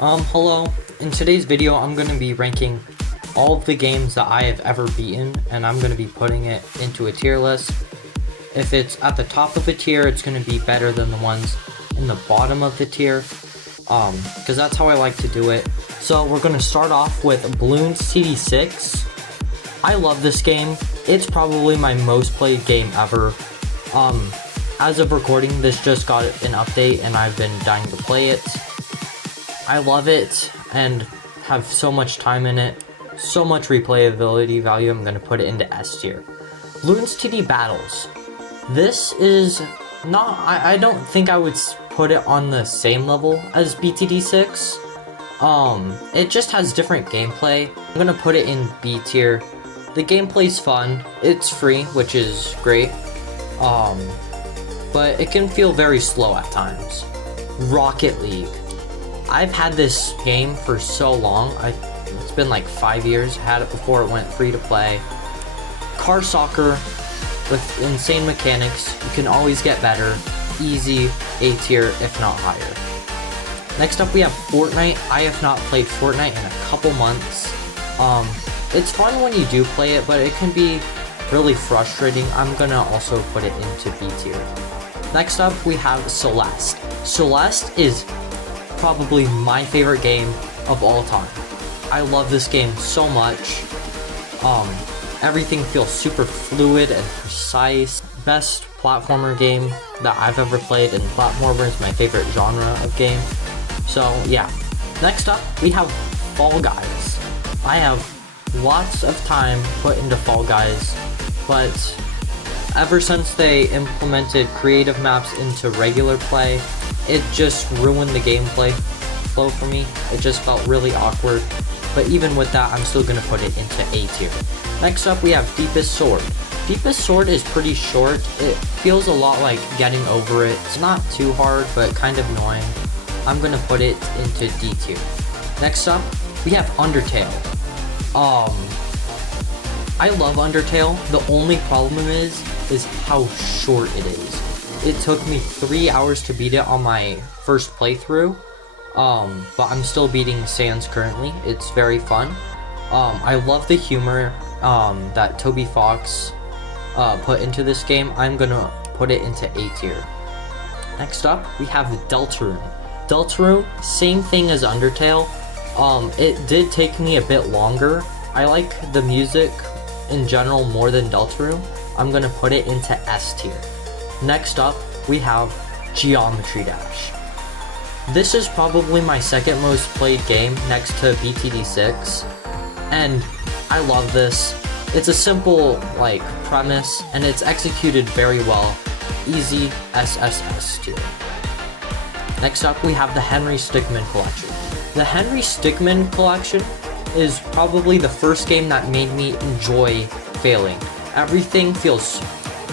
Hello. In today's video, I'm going to be ranking all of the games that I have ever beaten, and I'm going to be putting it into a tier list. If it's at the top of a tier, it's going to be better than the ones in the bottom of the tier, because that's how I like to do it. So we're going to start off with Bloons TD6. I love this game. It's probably my most played game ever. As of recording, this just got an update, and I've been dying to play it. I love it and have so much time in it, so much replayability value. I'm going to put it into S tier. Bloons TD Battles. This is not, I don't think I would put it on the same level as BTD6. It just has different gameplay. I'm going to put it in B tier. The gameplay's fun. It's free, which is great. But it can feel very slow at times. Rocket League. I've had this game for so long. It's been like 5 years. I had it before it went free to play. Car soccer with insane mechanics. You can always get better. Easy, A tier, if not higher. Next up we have Fortnite. I have not played Fortnite in a couple months. It's fun when you do play it, but it can be really frustrating. I'm gonna also put it into B tier. Next up we have Celeste. Celeste is probably my favorite game of all time. I love this game so much. Everything feels super fluid and precise. Best platformer game that I've ever played, and platformer is my favorite genre of game. So yeah. Next up, we have Fall Guys. I have lots of time put into Fall Guys, but ever since they implemented creative maps into regular play, it just ruined the gameplay flow for me. It just felt really awkward. But even with that, I'm still gonna put it into A tier. Next up, we have Deepest Sword. Deepest Sword is pretty short. It feels a lot like Getting Over It. It's not too hard, but kind of annoying. I'm gonna put it into D tier. Next up, we have Undertale. I love Undertale. The only problem is how short it is. It took me 3 hours to beat it on my first playthrough, but I'm still beating Sans currently. It's very fun. I love the humor that Toby Fox put into this game. I'm gonna put it into A tier. Next up, we have Deltarune. Deltarune, same thing as Undertale. It did take me a bit longer. I like the music in general more than Deltarune. I'm gonna put it into S tier. Next up, we have Geometry Dash. This is probably my second most played game next to BTD6, and I love this. It's a simple premise, and it's executed very well. Easy SSS tier. Next up, we have the Henry Stickmin Collection. The Henry Stickmin Collection is probably the first game that made me enjoy failing. Everything feels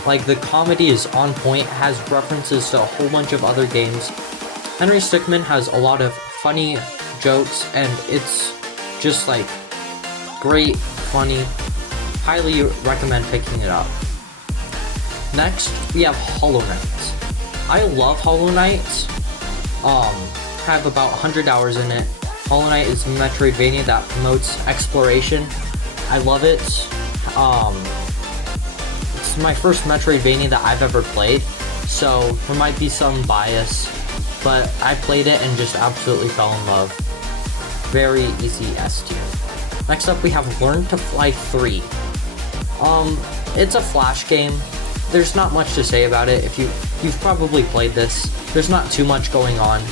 like the comedy is on point, has references to a whole bunch of other games. Henry Stickmin has a lot of funny jokes, and it's just great, funny. Highly recommend picking it up. Next, we have Hollow Knight. I love Hollow Knight. Have about 100 hours in it. Hollow Knight is a Metroidvania that promotes exploration. I love it. It's my first Metroidvania that I've ever played, so there might be some bias, but I played it and just absolutely fell in love. Very easy S tier. Next up, we have Learn to Fly 3. It's a Flash game. There's not much to say about it. If you've probably played this, there's not too much going on.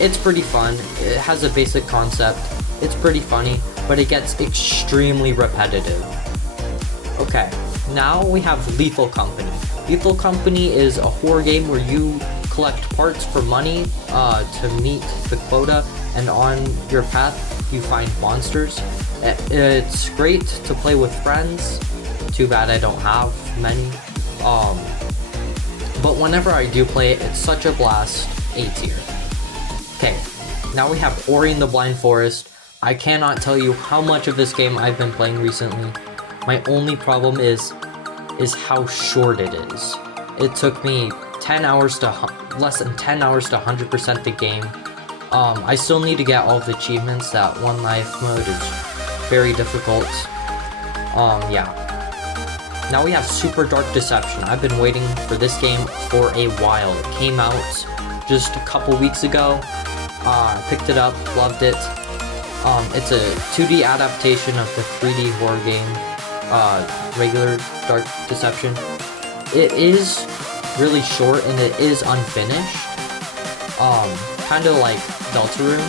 It's pretty fun. It has a basic concept. It's pretty funny, but it gets extremely repetitive. Okay, now we have Lethal Company. Lethal Company is a horror game where you collect parts for money to meet the quota, and on your path you find monsters. It's great to play with friends. Too bad I don't have many. But whenever I do play it, it's such a blast. A tier. Okay, now we have Ori and the Blind Forest. I cannot tell you how much of this game I've been playing recently. My only problem is how short it is. It took me less than 10 hours to 100% the game. I still need to get all of the achievements. That one life mode is very difficult. Yeah. Now we have Super Dark Deception. I've been waiting for this game for a while. It came out just a couple weeks ago. Picked it up, loved it. It's a 2D adaptation of the 3D horror game, regular Dark Deception. It is really short and it is unfinished. Kind of like Deltarune.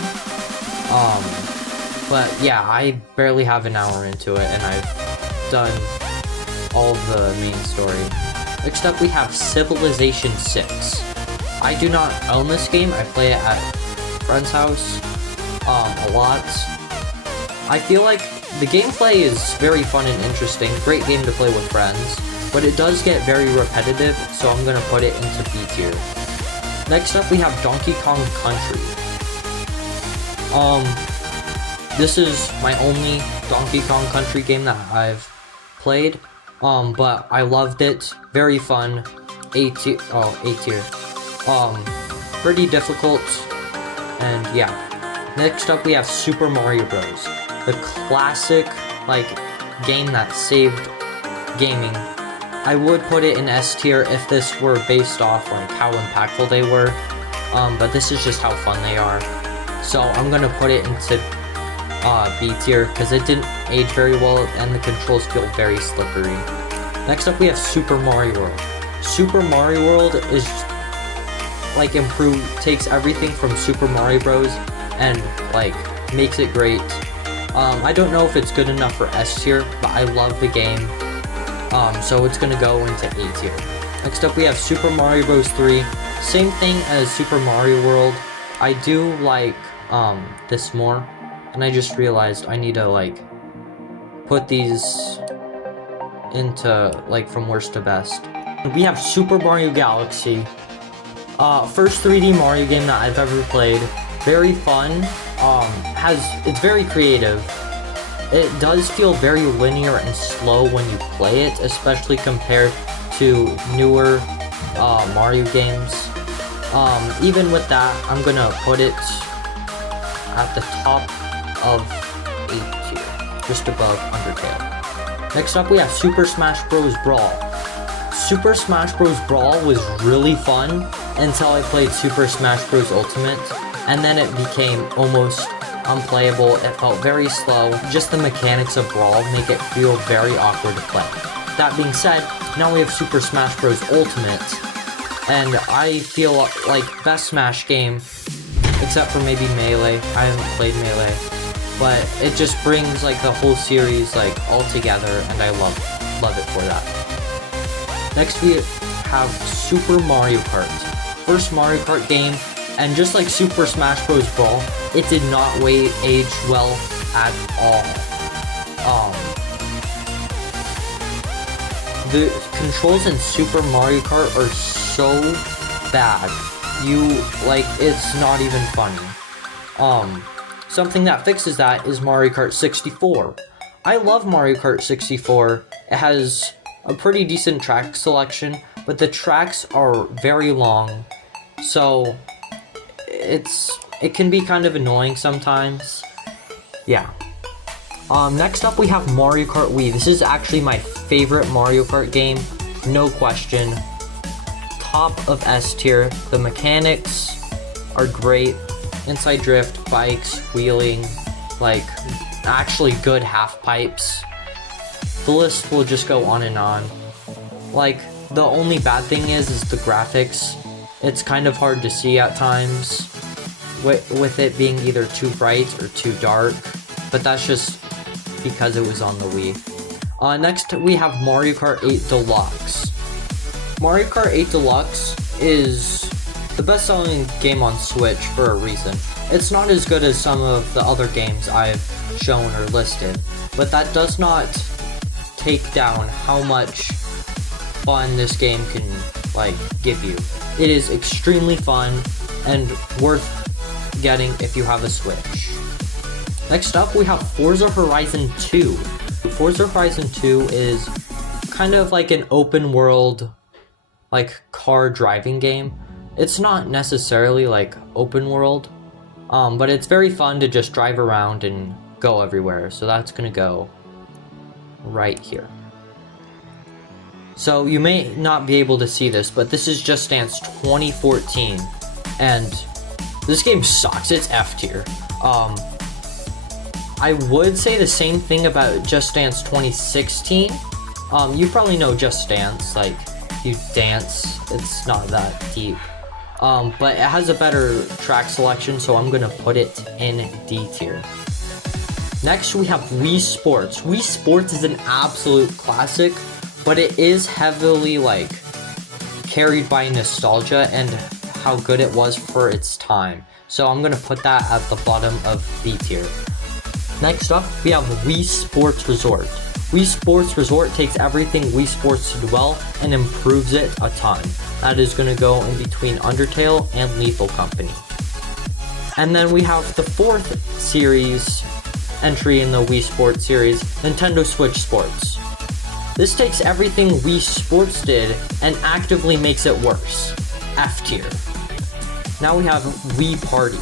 But yeah, I barely have an hour into it and I've done all the main story. Next up we have Civilization 6. I do not own this game. I play it at a friend's house a lot. I feel like the gameplay is very fun and interesting. Great game to play with friends, but it does get very repetitive, so I'm gonna put it into B tier. Next up we have Donkey Kong Country. This is my only Donkey Kong Country game that I've played, but I loved it. Very fun. A tier. Pretty difficult, and yeah. Next up we have Super Mario Bros. The classic, like, game that saved gaming. I would put it in S tier if this were based off like how impactful they were, but this is just how fun they are. So I'm gonna put it into B tier because it didn't age very well and the controls feel very slippery. Next up we have Super Mario World. Super Mario World is like takes everything from Super Mario Bros. And like makes it great. I don't know if it's good enough for S tier, but I love the game. So it's gonna go into A tier. Next up we have Super Mario Bros. 3. Same thing as Super Mario World. I do like this more, and I just realized I need to like put these into like from worst to best. We have Super Mario Galaxy. First 3D Mario game that I've ever played. Very fun. It's very creative. It does feel very linear and slow when you play it, especially compared to newer Mario games. Even with that, I'm gonna put it at the top of A tier, just above Undertale. Next up we have Super Smash Bros. Brawl. Super Smash Bros. Brawl was really fun until I played Super Smash Bros. Ultimate, and then it became almost unplayable. It felt very slow. Just the mechanics of Brawl make it feel very awkward to play. That being said, now we have Super Smash Bros. Ultimate, and I feel like best Smash game, except for maybe Melee. I haven't played Melee, but it just brings like the whole series like all together, and I love it for that. Next we have Super Mario Kart. First Mario Kart game, and just like Super Smash Bros. Brawl, it did not age well at all. The controls in Super Mario Kart are so bad. It's not even funny. Something that fixes that is Mario Kart 64. I love Mario Kart 64. It has a pretty decent track selection, but the tracks are very long, so it can be kind of annoying sometimes. Yeah. Next up we have Mario Kart Wii. This is actually my favorite Mario Kart game, no question. Top of S tier. The mechanics are great. Inside drift, bikes, wheeling, like actually good half pipes. The list will just go on and on. Like, the only bad thing is the graphics. It's kind of hard to see at times, with it being either too bright or too dark, but that's just because it was on the Wii. Next we have Mario Kart 8 Deluxe. Mario Kart 8 Deluxe is the best-selling game on Switch for a reason. It's not as good as some of the other games I've shown or listed, but that does not take down how much fun this game can give you. It is extremely fun and worth getting if you have a Switch. Next up we have Forza Horizon 2. Forza Horizon 2 is kind of like an open world car driving game. It's not necessarily open world, But it's very fun to just drive around and go everywhere. So that's gonna go right here. So you may not be able to see this, but this is Just Dance 2014, and this game sucks. It's F tier. I would say the same thing about Just Dance 2016. You probably know Just Dance, like you dance. It's not that deep. But it has a better track selection, so I'm gonna put it in D tier. Next, we have Wii Sports. Wii Sports is an absolute classic, but it is heavily like carried by nostalgia and how good it was for its time. So I'm gonna put that at the bottom of B tier. Next up, we have Wii Sports Resort. Wii Sports Resort takes everything Wii Sports did well and improves it a ton. That is gonna go in between Undertale and Lethal Company. And then we have the fourth series entry in the Wii Sports series, Nintendo Switch Sports. This takes everything Wii Sports did and actively makes it worse. F tier. Now we have Wii Party.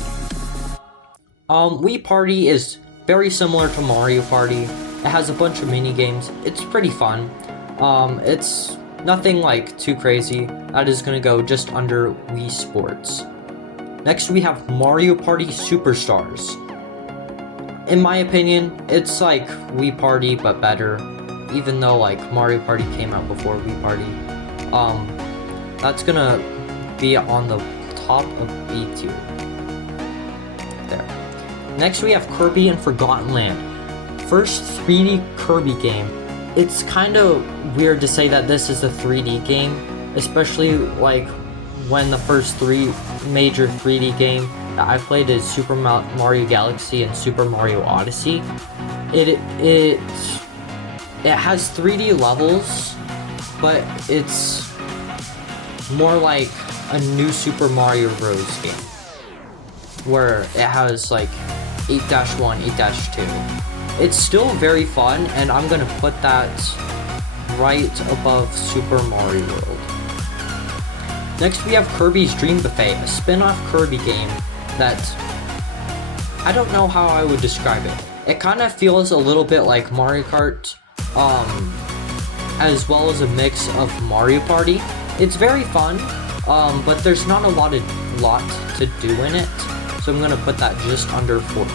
Wii Party is very similar to Mario Party. It has a bunch of mini games. It's pretty fun. It's nothing like too crazy. That is gonna go just under Wii Sports. Next we have Mario Party Superstars. In my opinion, it's like Wii Party but better. Even though like Mario Party came out before Wii Party. That's gonna be on the top of B tier. There. Next we have Kirby and Forgotten Land. First 3D Kirby game. It's kind of weird to say that this is a 3D game, especially like when the first three major 3D game that I played is Super Mario Galaxy and Super Mario Odyssey. It has 3D levels, but it's more like a new Super Mario Bros. Game, where it has like 8-1, 8-2. It's still very fun, and I'm gonna put that right above Super Mario World. Next we have Kirby's Dream Buffet, a spin-off Kirby game that I don't know how I would describe it. It kind of feels a little bit like Mario Kart, as well as a mix of Mario Party. It's very fun, but there's not a lot to do in it, so I'm gonna put that just under 40.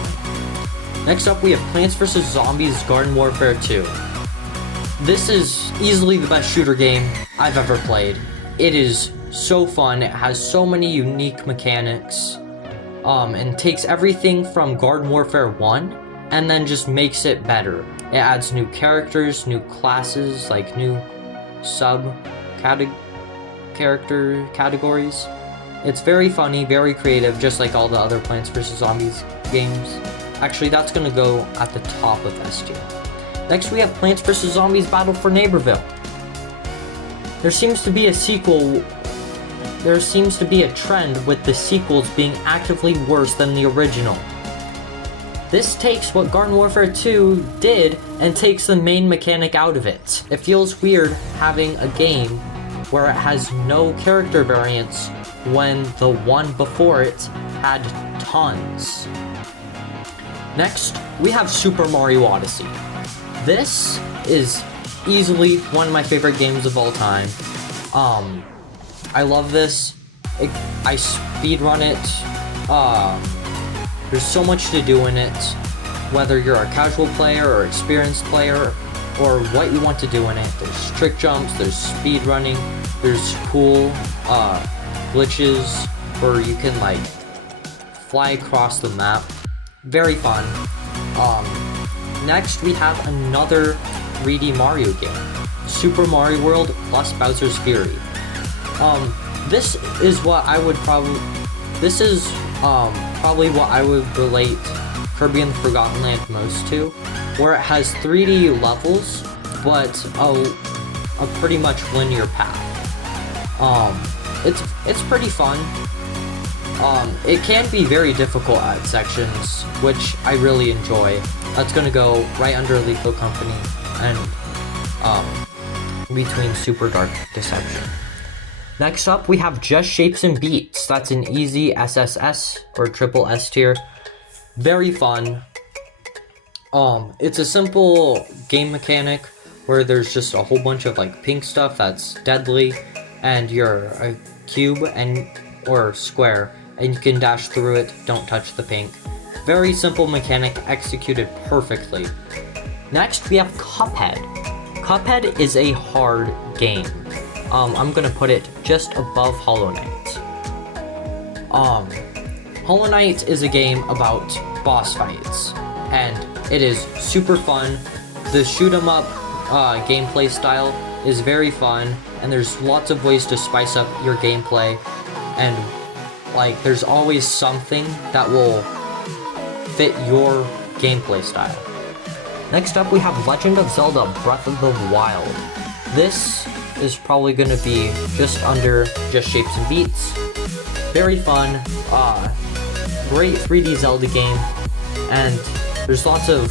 Next up, we have Plants vs. Zombies Garden Warfare 2. This is easily the best shooter game I've ever played. It is so fun, it has so many unique mechanics, and takes everything from Garden Warfare 1 and then just makes it better. It adds new characters, new classes, like new categories. It's very funny, very creative, just like all the other Plants vs. Zombies games. Actually, that's gonna go at the top of S tier. Next, we have Plants vs. Zombies Battle for Neighborville. There seems to be a trend with the sequels being actively worse than the original. This takes what Garden Warfare 2 did and takes the main mechanic out of it. It feels weird having a game where it has no character variants when the one before it had tons. Next, we have Super Mario Odyssey. This is easily one of my favorite games of all time. I love this. I speedrun it. There's so much to do in it, whether you're a casual player or experienced player, or what you want to do in it. There's trick jumps, there's speed running, there's cool glitches where you can like fly across the map. Very fun. Next we have another 3D Mario game, Super Mario World plus Bowser's Fury. This is what I would probably what I would relate Kirby and the Forgotten Land most to, where it has 3D levels, but a pretty much linear path. It's pretty fun. It can be very difficult at sections, which I really enjoy. That's gonna go right under Lethal Company and between Super Dark Deception. Next up, we have Just Shapes and Beats. That's an easy SSS or triple S tier. Very fun. It's a simple game mechanic where there's just a whole bunch of like pink stuff that's deadly, and you're a cube or square, and you can dash through it. Don't touch the pink. Very simple mechanic executed perfectly. Next, we have Cuphead. Cuphead is a hard game. I'm gonna put it just above Hollow Knight. Hollow Knight is a game about boss fights, and it is super fun. The shoot 'em up gameplay style is very fun, and there's lots of ways to spice up your gameplay, and like there's always something that will fit your gameplay style. Next up, we have Legend of Zelda Breath of the Wild. This is probably going to be just under Just Shapes and Beats. Very fun, great 3D Zelda game, and there's lots of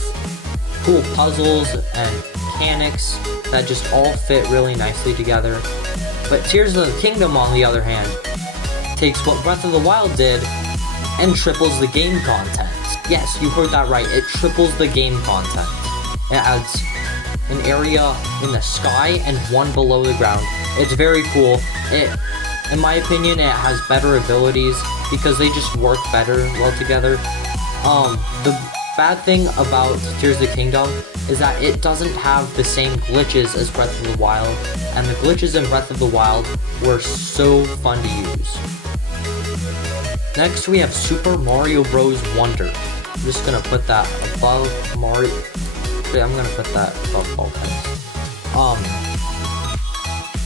cool puzzles and mechanics that just all fit really nicely together. But Tears of the Kingdom, on the other hand, takes what Breath of the Wild did and triples the game content. Yes, you heard that right, it triples the game content. It adds an area in the sky and one below the ground. It's very cool. In my opinion, it has better abilities because they just work well together. The bad thing about Tears of the Kingdom is that it doesn't have the same glitches as Breath of the Wild, and the glitches in Breath of the Wild were so fun to use. Next, we have Super Mario Bros. Wonder. I'm just gonna put that above Mario. I'm gonna put that above Fall Guys.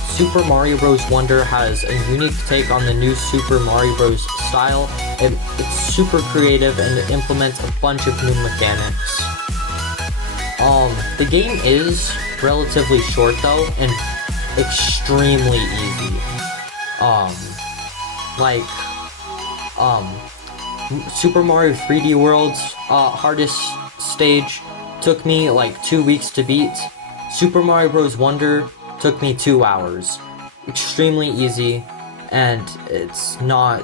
Super Mario Bros. Wonder has a unique take on the new Super Mario Bros. Style. It's super creative and it implements a bunch of new mechanics. The game is relatively short though, and extremely easy. Super Mario 3D World's hardest stage took me like 2 weeks to beat. Super Mario Bros. Wonder took me 2 hours. Extremely easy, and it's not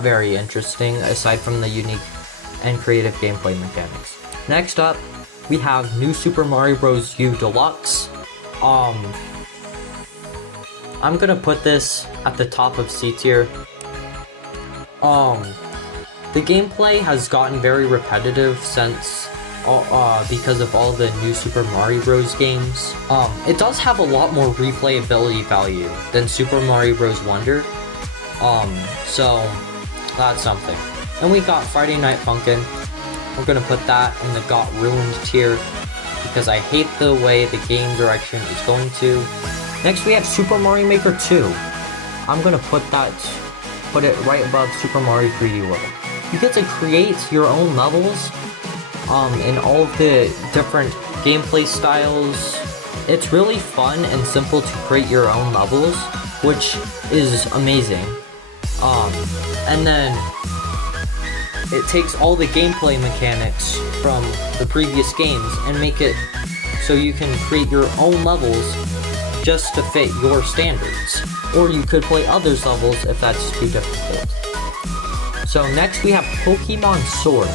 very interesting aside from the unique and creative gameplay mechanics. Next up, we have New Super Mario Bros. U Deluxe. I'm gonna put this at the top of C tier. The gameplay has gotten very repetitive since because of all the new Super Mario Bros. Games. It does have a lot more replayability value than Super Mario Bros. Wonder. So that's something. And we got Friday Night Funkin'. We're gonna put that in the Got Ruined tier because I hate the way the game direction is going to. Next, we have Super Mario Maker 2. I'm gonna put it right above Super Mario 3D World. You get to create your own levels in all of the different gameplay styles. It's really fun and simple to create your own levels, which is amazing. And then it takes all the gameplay mechanics from the previous games and make it so you can create your own levels just to fit your standards. Or you could play others' levels if that's too difficult. So next we have Pokemon Sword.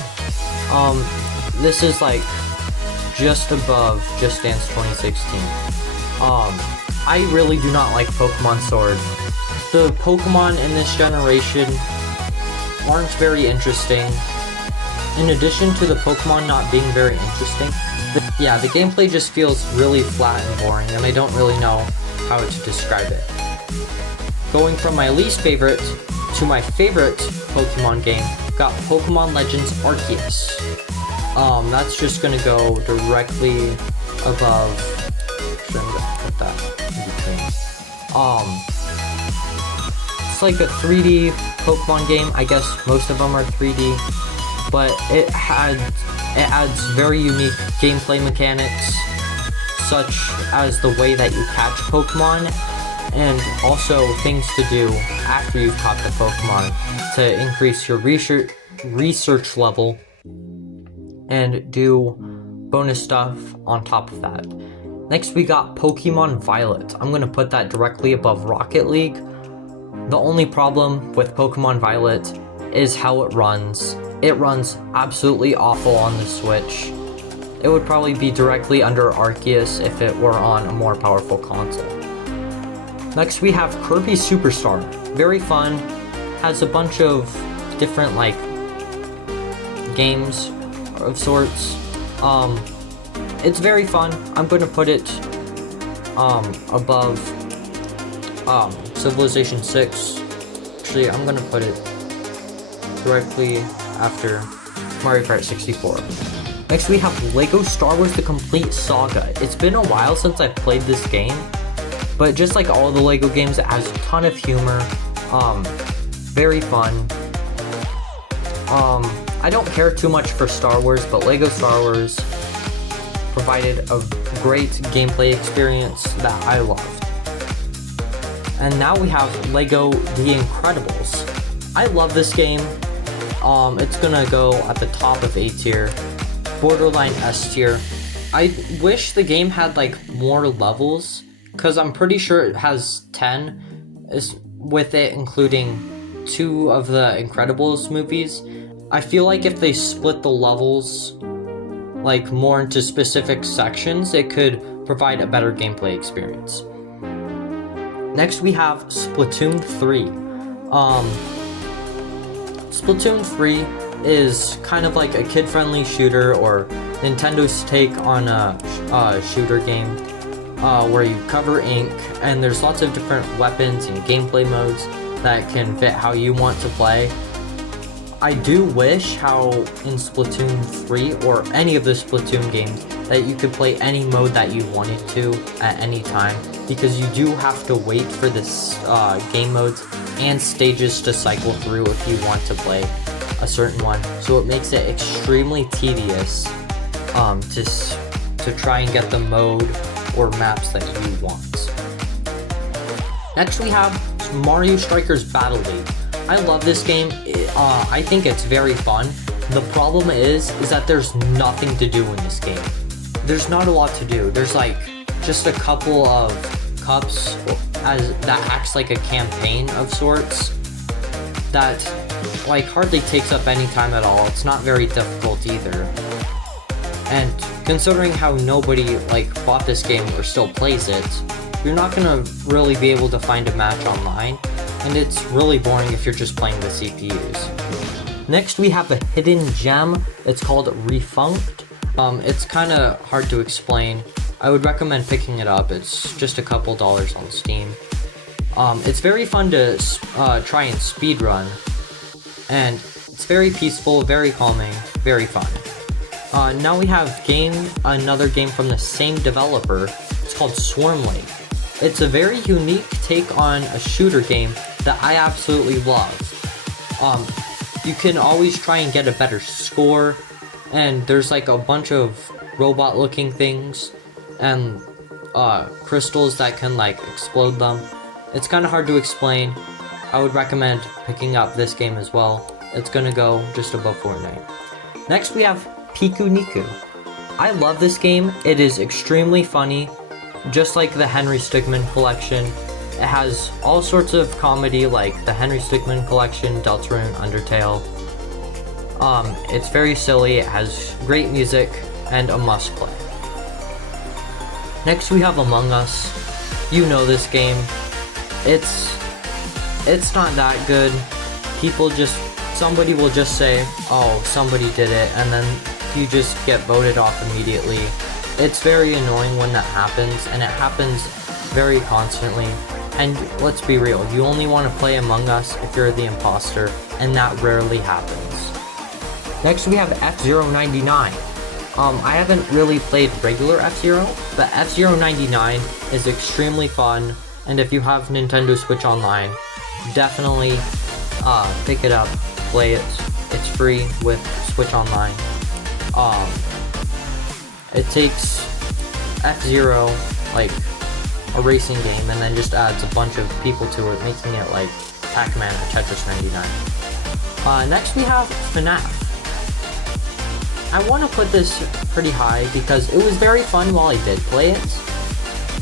This is like just above Just Dance 2016. I really do not like Pokemon Sword. The Pokemon in this generation aren't very interesting. In addition to the Pokemon not being very interesting, the gameplay just feels really flat and boring, and I don't really know how to describe it. Going from my least favorite to my favorite Pokemon game, got Pokemon Legends Arceus. That's just gonna go directly above. Actually, I'm gonna put that in between. It's like a 3D Pokemon game. I guess most of them are 3D, but it adds very unique gameplay mechanics, such as the way that you catch Pokemon, and also things to do after you've caught the Pokemon to increase your research level and do bonus stuff on top of that. Next we got Pokemon Violet. I'm gonna put that directly above Rocket League. The only problem with Pokemon Violet is how it runs. It runs absolutely awful on the Switch. It would probably be directly under Arceus if it were on a more powerful console. Next we have Kirby Superstar. Very fun, has a bunch of different like games of sorts. It's very fun. I'm gonna put it above Civilization 6. Actually, I'm gonna put it directly after Mario Kart 64. Next we have LEGO Star Wars The Complete Saga. It's been a while since I've played this game, but just like all the LEGO games, it has a ton of humor, very fun. I don't care too much for Star Wars, but LEGO Star Wars provided a great gameplay experience that I loved. And now we have LEGO The Incredibles. I love this game. It's gonna go at the top of A tier, borderline S tier. I wish the game had like more levels, because I'm pretty sure it has 10, with it including 2 of the Incredibles movies. I feel like if they split the levels like more into specific sections, it could provide a better gameplay experience. Next we have Splatoon 3. Splatoon 3 is kind of like a kid-friendly shooter, or Nintendo's take on a shooter game, where you cover ink and there's lots of different weapons and gameplay modes that can fit how you want to play. I do wish how in Splatoon 3 or any of the Splatoon games that you could play any mode that you wanted to at any time, because you do have to wait for this game modes and stages to cycle through if you want to play a certain one. So it makes it extremely tedious to try and get the mode or maps that you want. Next we have Mario Strikers Battle League. I love this game. I think it's very fun. The problem is that there's nothing to do in this game. There's not a lot to do. There's like just a couple of cups that acts like a campaign of sorts that like hardly takes up any time at all. It's not very difficult either. And considering how nobody like bought this game or still plays it, you're not gonna really be able to find a match online, and it's really boring if you're just playing the CPUs. Next we have a hidden gem. It's called Refunked. It's kind of hard to explain. I would recommend picking it up. It's just a couple dollars on Steam. It's very fun to try and speedrun, and it's very peaceful, very calming, very fun. Now we have another game from the same developer. It's called Swarm Lake. It's a very unique take on a shooter game that I absolutely love. You can always try and get a better score, and there's like a bunch of robot looking things and crystals that can like explode them. It's kind of hard to explain. I would recommend picking up this game as well. It's gonna go just above Fortnite. Next we have Pikuniku. I love this game. It is extremely funny, just like the Henry Stickmin collection. It has all sorts of comedy like the Henry Stickmin collection, Deltarune, Undertale. It's very silly, it has great music, and a must play. Next we have Among Us. You know this game. It's not that good. Somebody will just say, oh, somebody did it, and then you just get voted off immediately. It's very annoying when that happens, and it happens very constantly. And let's be real, you only want to play Among Us if you're the imposter, and that rarely happens. Next we have F-Zero 99. I haven't really played regular F-Zero, but F-Zero 99 is extremely fun, and if you have Nintendo Switch Online, definitely pick it up, play it. It's free with Switch Online. It takes F-Zero, like a racing game, and then just adds a bunch of people to it, making it like Pac-Man or Tetris 99. Next we have FNAF. I want to put this pretty high because it was very fun while I did play it,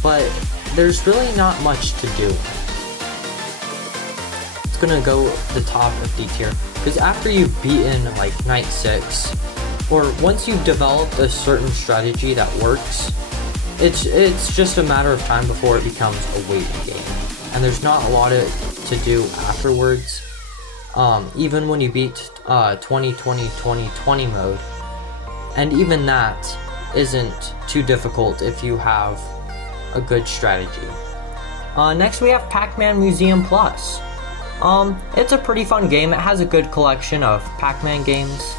but there's really not much to do. It's gonna go the top of D tier, because after you've beaten like Night 6, or once you've developed a certain strategy that works, it's just a matter of time before it becomes a waiting game. And there's not a lot to do afterwards. Even when you beat 2020 mode, and even that isn't too difficult if you have a good strategy. Next we have Pac-Man Museum Plus. It's a pretty fun game. It has a good collection of Pac-Man games.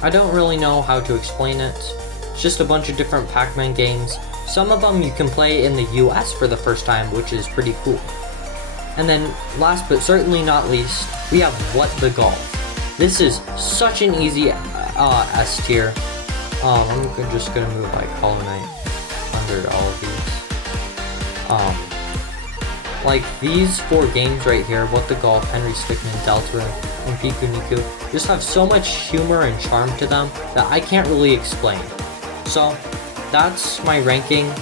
I don't really know how to explain it. It's just a bunch of different Pac-Man games. Some of them you can play in the US for the first time, which is pretty cool. And then last but certainly not least, we have What the Golf. This is such an easy S tier. I'm just gonna move like Hollow Knight under all of these. Like these 4 games right here, What the Golf, Henry Stickmin, Deltarune, and Piku Niku, just have so much humor and charm to them that I can't really explain. So that's my ranking.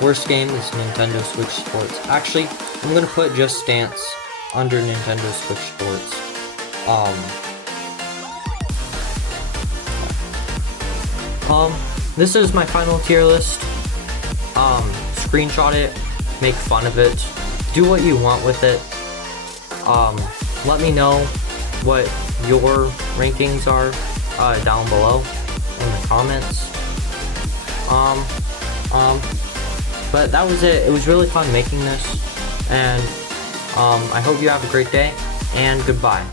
Worst game is Nintendo Switch Sports. Actually, I'm gonna put Just Dance under Nintendo Switch Sports. This is my final tier list. Screenshot it, make fun of it, do what you want with it. Let me know what your rankings are down below in the comments. But that was it. It was really fun making this, and I hope you have a great day, and goodbye.